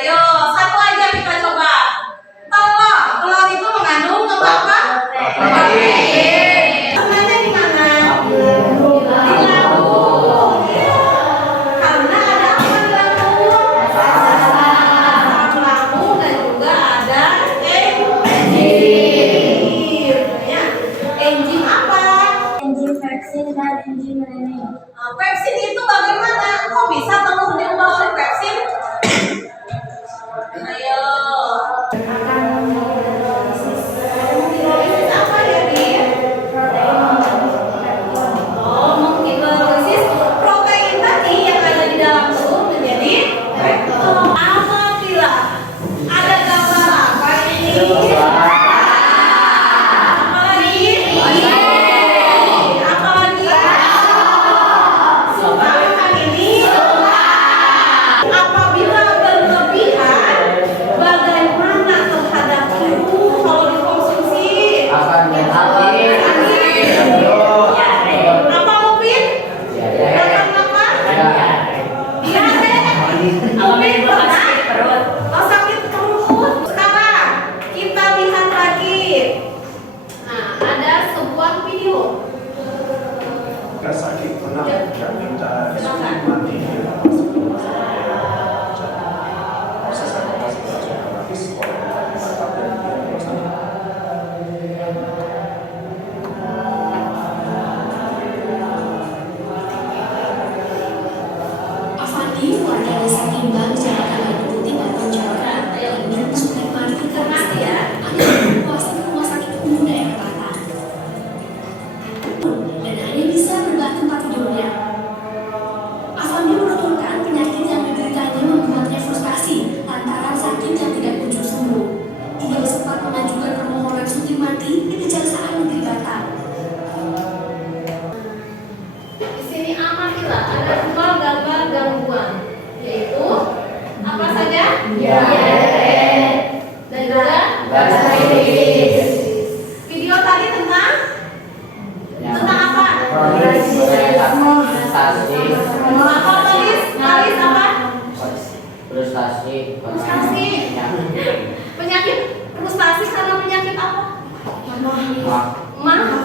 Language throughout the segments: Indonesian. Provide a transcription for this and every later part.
Ayo, satu aja kita coba. Telur itu mengandung lemak apa? Protein. Lemaknya di mana? Di lambung. Ya. Karena ada apa di lambung? Asam lambung dan juga ada enzim. Ya. Enzim apa? Enzim pepsin dan enzim renin. Pepsin itu bagaimana? Kok bisa telur diubah oleh pepsin? Ayo. Hidrolisis apa ya, Din? Oh, menghidrolisis protein tadi yang ada di dalam telur menjadi vektor. Apabila ada gambar apa ini? Apabila berlebihan, bagaimana terhadap tubuh kalau dikonsumsi? Akan sakit. Apa mungkin? Akan apa? Mungkin sakit perut. Oh, sakit perut. Sekarang kita lihat lagi. Nah, ada sebuah video. Sakit pernah yang minta mati proses evakuasi langsung otomatis oleh mantap dan Avandi, warga desa Timbang, Jakarta Putih atau Jakarta yang ingin suntik mati karena ada evakuasi ke rumah sakit umum daerah Batam dan hanya bisa berubah tempat tidurnya. Avandi menuturkan penyakit yang dideritanya membuatnya frustasi lantaran sakit yang tidak kunjung sembuh. Ia sempat mengajukan permohonan suntik mati di Kejaksaan Negeri Batam. Di sini amatilah ada dua gambar gangguan, yaitu apa saja? Diabetes dan juga gastritis. Video tadi tentang apa? Apa tulis apa? Frustasi. Penyakit frustasi karena penyakit apa?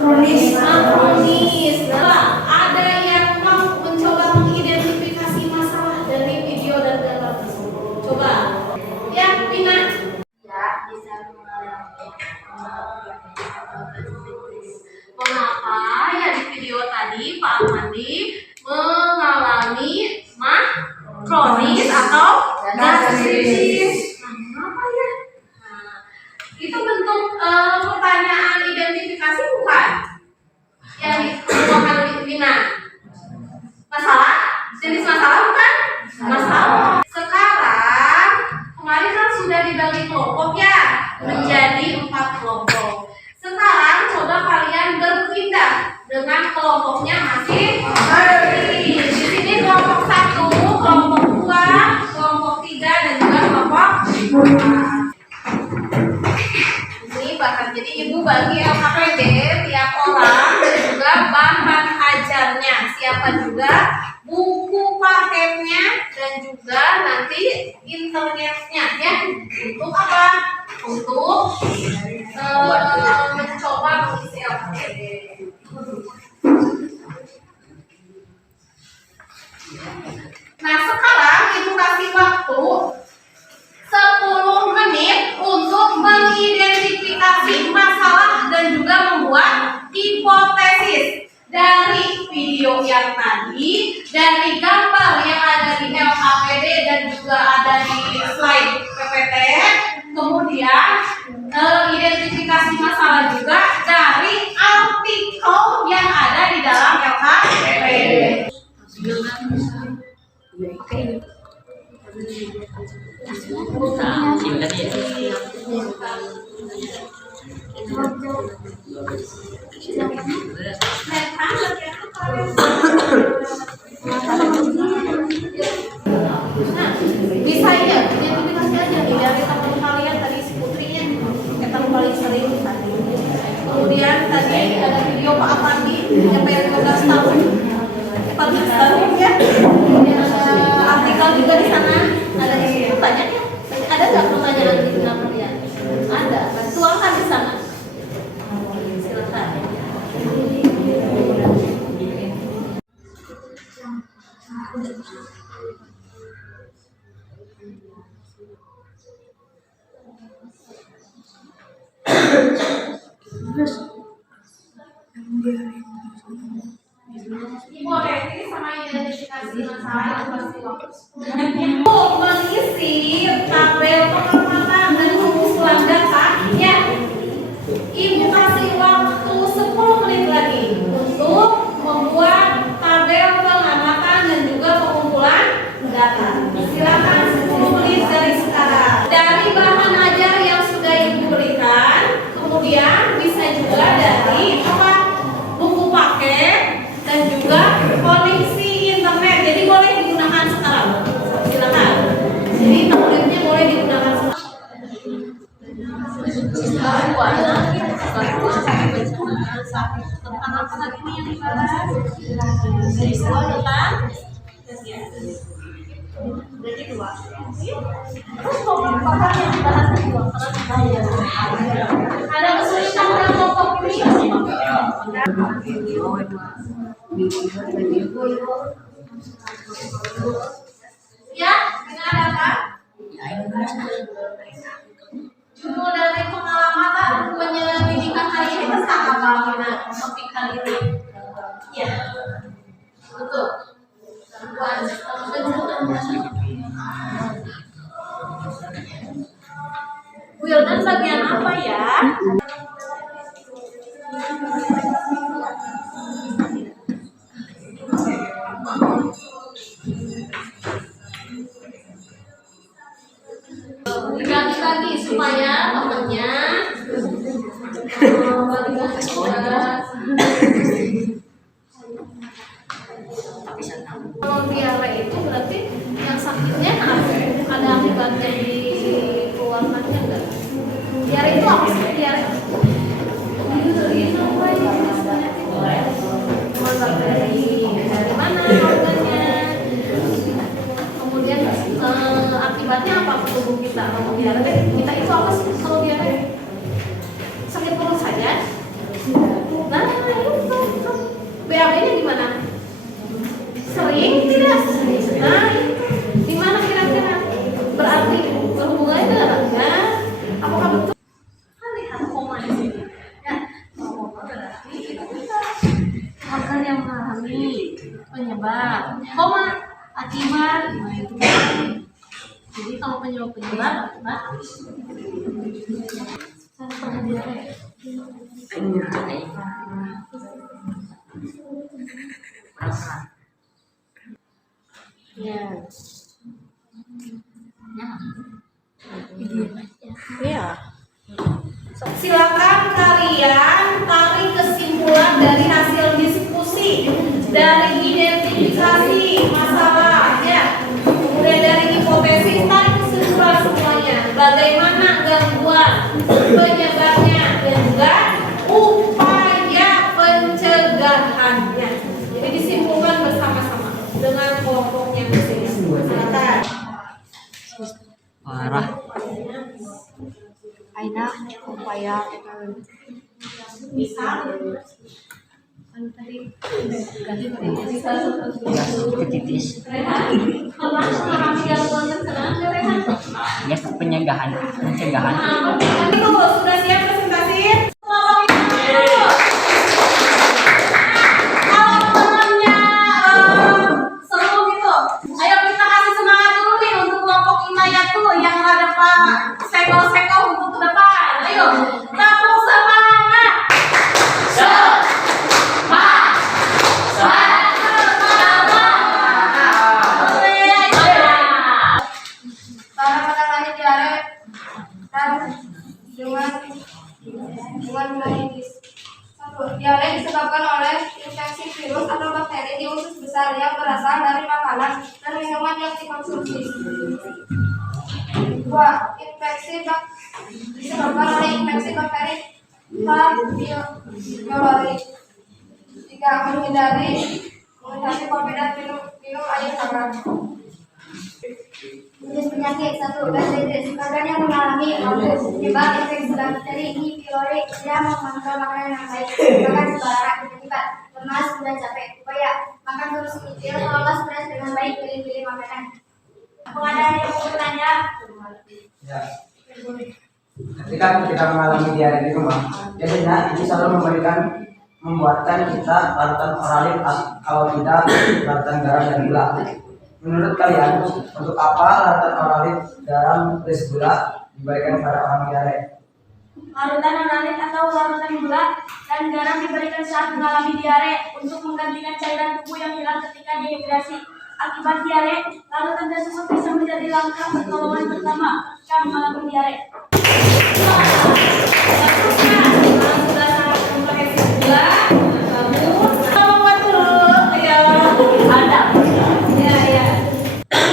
Kronis. Kronis. Nah, ada yang mau mencoba mengidentifikasi masalah dari video dan gambar tersebut. Coba. Ya, Pina. Ya, bisa mengalami Mengapa ya di video tadi Pak Amandi mengalami kronis atau gastritis? Nah, mengapa ya? Nah, itu bentuk pertanyaan identifikasi bukan? Yang dikemukakan oleh Wina. Masalah? Jenis masalah bukan? Masalah. Sekarang kemarin kan sudah dibagi kelompok ya menjadi 4 kelompok. Sekarang coba kalian berpindah dengan kelompoknya masing-masing. Di sini kelompok 1, kelompok 2, kelompok 3 dan juga kelompok 4. Ini bahkan jadi ibu bagi LKPD tiap orang dan juga bahan ajarnya, siapa juga buku paketnya dan juga nanti internetnya ya. Untuk apa? Untuk mencoba mengisi LKPD. Nah, sekarang ibu kasih waktu 10 menit untuk mengidentifikasi masalah dan juga membuat hipotesis dari video yang tadi, dari gambar yang ada di LKPD dan juga ada di slide PPT. Kemudian identifikasi masalah juga dari artikel yang ada di dalam LKPD. Bisa ya, identifikasi aja nih dari teman kalian tadi si putrinya, yang paling sering tadi. Kemudian tadi ada video Pak Avandi sampai 15 tahun, 14 tahun ya. Artikel juga di sana ada di situ banyak ya. Hipotesis sama identifikasi masalah yang pasti untuk mengisi tabel pengamatan dan pengumpulan data ya. Ibu kasih waktu 10 menit lagi untuk membuat tabel pengamatan dan juga pengumpulan data. Silakan 10 menit dari sekarang. Dari bahan ajar yang sudah ibu berikan, kemudian bisa juga dari apa? Buku paket dan juga koneksi internet. Jadi boleh digunakan sekarang. Silakan. Jadi tabletnya boleh digunakan sekarang. Tentang apa lagi nih yang dibahas? Dari soal tentang berarti 2. Terus pokok-pokok yang dibahas kedua ada kesulitan dalam kelompok ini? Ya, dengan apa? Judul dari pengamatan penyelidikan hari ini tentang apa? Topik kali ini. Ya, betul. Wildan bagian apa ya? Dibagi-bagi supaya temennya bagi-bagi kalau diare itu berarti yang sakitnya ada akibatnya di keluarganya enggak? Diare itu apa sih diare? Dari mana organnya? Kemudian akibatnya apa ke tubuh kita kalau diare? Kita itu apa sih kalau diare? Sakit perut saja? Nah, itu BAB-nya gimana? Sering tidak? Nah, di mana kira-kira? Berarti berhubungannya dengan organ? Apakah betul? Kan lihat koma di sini. Ya, koma berarti organ yang mengalami penyebab. Koma akibat. Nah, itu. Jadi kalau penyebab akibat. Saya pernah diare. Ya. Ya. Silakan kalian tarik kesimpulan dari hasil diskusi, dari identifikasi masalahnya, kemudian dari hipotesis, tarik kesimpulan semuanya. Bagaimana gangguan, penyebabnya, dan juga upaya pencegahannya. Jadi disimpulkan bersama-sama dengan kelompoknya masing-masing. Silakan. Parah. Aina upaya Bisa. tadi Ketitis. Kalau memahami gangguan terkena, Rehan. Ya, pencegahan. Itu sudah siap presentasi? Tolong dulu. Kalau temannya seru gitu, ayo kita kasih semangat dulu nih untuk kelompok Inayat tuh yang ada Pak Seko untuk ke depan. Ayo, tepuk semangat. para menangani diare dan dengan meningitis. 1. Diare disebabkan oleh infeksi virus atau bakteri di usus besar yang berasal dari makanan dan minuman yang dikonsumsi. 2. Disebabkan oleh infeksi bakteri Pylori. 3. Menghindari COVID dan minum air hangat. Jenis penyakit 1. Gastritis. Korban yang mengalami ambles penyebab infeksi bakteri E. pylori tidak mengontrol makanan yang baik, bahkan sebarang akibat lemas, mudah capek. Upaya makan terus kecil, kelola stres dengan baik, pilih-pilih makanan. Pengadaan yang mau bertanya. Ya. Ketika kita mengalami diare di rumah, biasanya ini selalu membuatkan kita larutan oralit kalau tidak larutan garam dan gula. Menurut kalian, untuk apa larutan oralit garam plus gula diberikan pada orang diare? Larutan oralit atau larutan gula dan garam diberikan saat mengalami diare untuk menggantikan cairan tubuh yang hilang ketika dehidrasi. Akibat diare, larutan tersebut bisa menjadi langkah pertolongan pertama jika mengalami diare.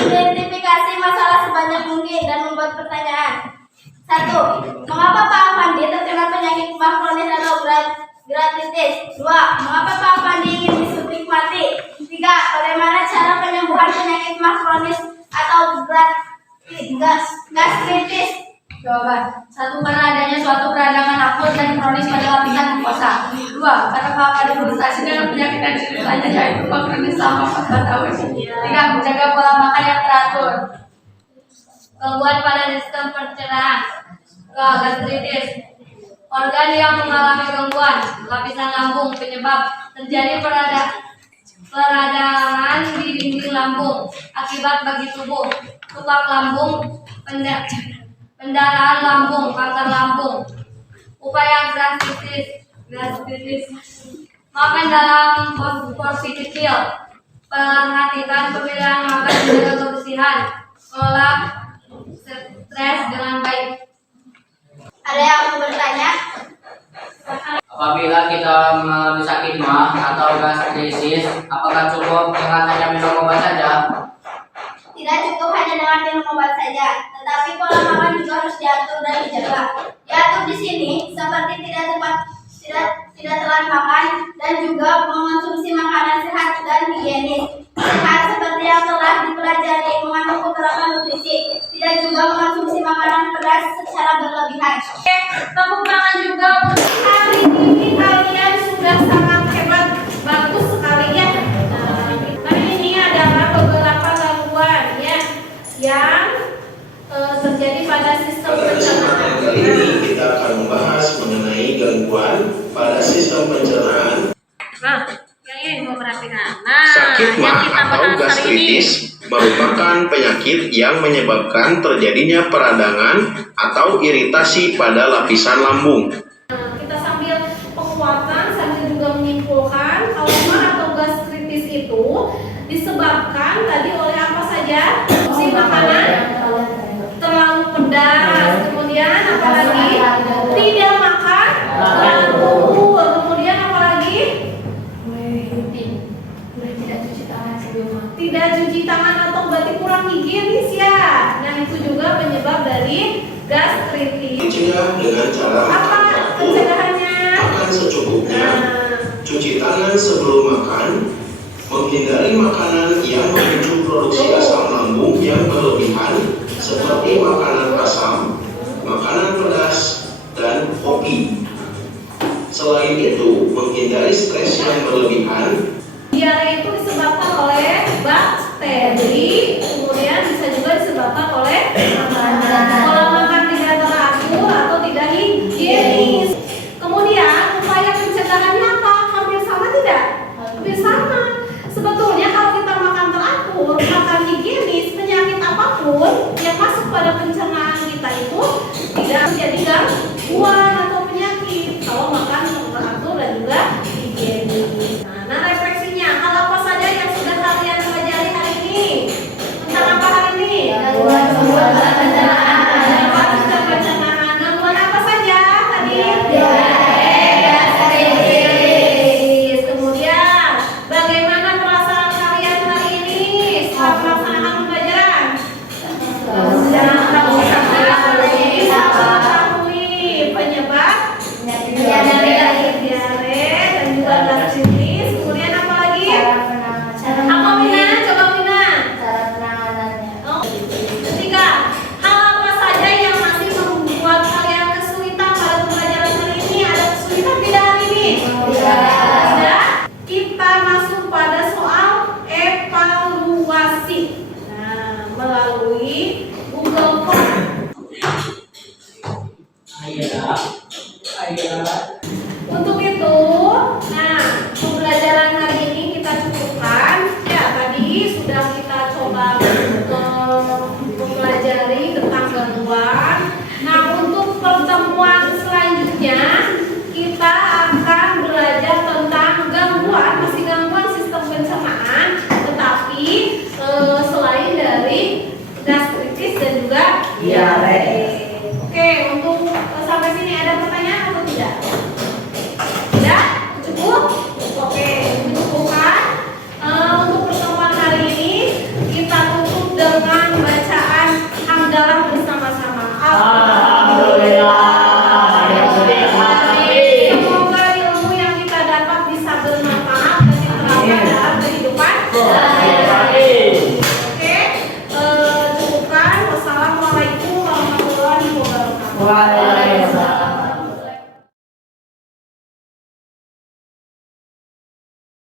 Identifikasi masalah sebanyak mungkin dan membuat pertanyaan. 1. Mengapa Pak Afandi terkena penyakit mah kronis atau gratitis? 2. Mengapa Pak Afandi ingin disuntik mati? 3. Bagaimana cara penyembuhan penyakit mah kronis atau gastritis? Jawaban 1. Karena adanya suatu peradangan akut dan kronis pada lapisan mukosa. 2. Karena Pak Afandi berfrustasi dengan penyakit dan ceritanya yaitu mah kronis selama 14 tahun. 3. Menjaga pola makan yang teratur. Gangguan pada sistem pencernaan. Gastritis. Organ yang mengalami gangguan lapisan lambung, penyebab terjadi peradangan di dinding lambung akibat bagi tubuh, tukak lambung, pendarahan lambung, kanker lambung. Upaya gastritis. Makan dalam porsi kecil. Perhatikan pemilihan makan, menjaga kebersihan, kelola stres dengan baik. Ada yang mau bertanya? Apabila kita mengalami sakit mah atau gastritis, apakah cukup dengan hanya minum obat saja? Tidak cukup hanya dengan minum obat saja, tetapi pola makan juga harus diatur dan dijaga. Diatur di sini seperti tidak telat makan dan juga mengonsumsi makanan sehat dan higienis. Sehat seperti yang telah dipelajari mengandung beberapa nutrisi. Tidak juga mengonsumsi makanan pedas secara berlebihan. Tepuk tangan juga untuk hari ini, kalian sudah sangat hebat, bagus sekali ya. Nah, ini adalah beberapa gangguan ya yang terjadi pada sistem Pada kesempatan kali ini kita akan membahas mengenai gangguan pada sistem pencernaan. Nah, yang ini mau perhatikan. Nah, Sakit yang mah kita atau bahas hari ini. gastritis merupakan penyakit yang menyebabkan terjadinya peradangan atau iritasi pada lapisan lambung. Kita sambil penguatan sambil juga menyimpulkan kalau mah atau gastritis itu disebabkan tadi oleh apa saja? Si makanan terlalu pedas, kemudian apa lagi? Tidak makan teratur, kemudian apa lagi? Tidak cuci tangan atau berarti kurang higienis ya. Nah, itu juga penyebab dari gastritis. Dicegah dengan cara Apa pencegahannya? makan secukupnya, cuci tangan sebelum makan, menghindari makanan yang memicu produksi asam lambung yang berlebihan seperti makanan asam, makanan pedas, dan kopi. Selain itu, menghindari stres yang berlebihan. Diare itu disebabkan oleh bakteri, kemudian bisa juga disebabkan oleh pola makan tidak teratur atau tidak higienis. Kemudian upaya pencegahannya apa? Hampir sama tidak? Hampir sama. Sebetulnya kalau kita makan teratur, makan higienis, penyakit apapun yang masuk pada pencernaan kita itu tidak menjadi gangguan atau penyakit kalau makan teratur dan juga higienis. Nah, refleksinya, hal apa saja yang sudah kalian pelajari hari ini? Tentang apa hari ini? Gangguan pencernaan. Gangguan apa saja tadi? Gastritis. Kemudian, bagaimana perasaan kalian hari ini setelah melaksanakan pembelajaran? melalui Google Form. Untuk itu, nah pembelajaran hari ini kita cukupkan. Ya tadi sudah kita coba mempelajari tentang gangguan. Nah untuk pertemuan selanjutnya kita akan belajar tentang gangguan, masih gangguan sistem pencernaan, tetapi selain dari gastritis dan juga diare. Oke, untuk sampai sini ada pertanyaan atau tidak? Tidak? Cukup? Oke, cukupkan. Untuk pertemuan hari ini kita tutup dengan bacaan hamdalah bersama-sama. Semoga ilmu yang kita dapat bisa bermanfaat dan diterapkan dalam kehidupan sehari-hari. Oke, cukupkan. Wassalamualaikum warahmatullahi wabarakatuh.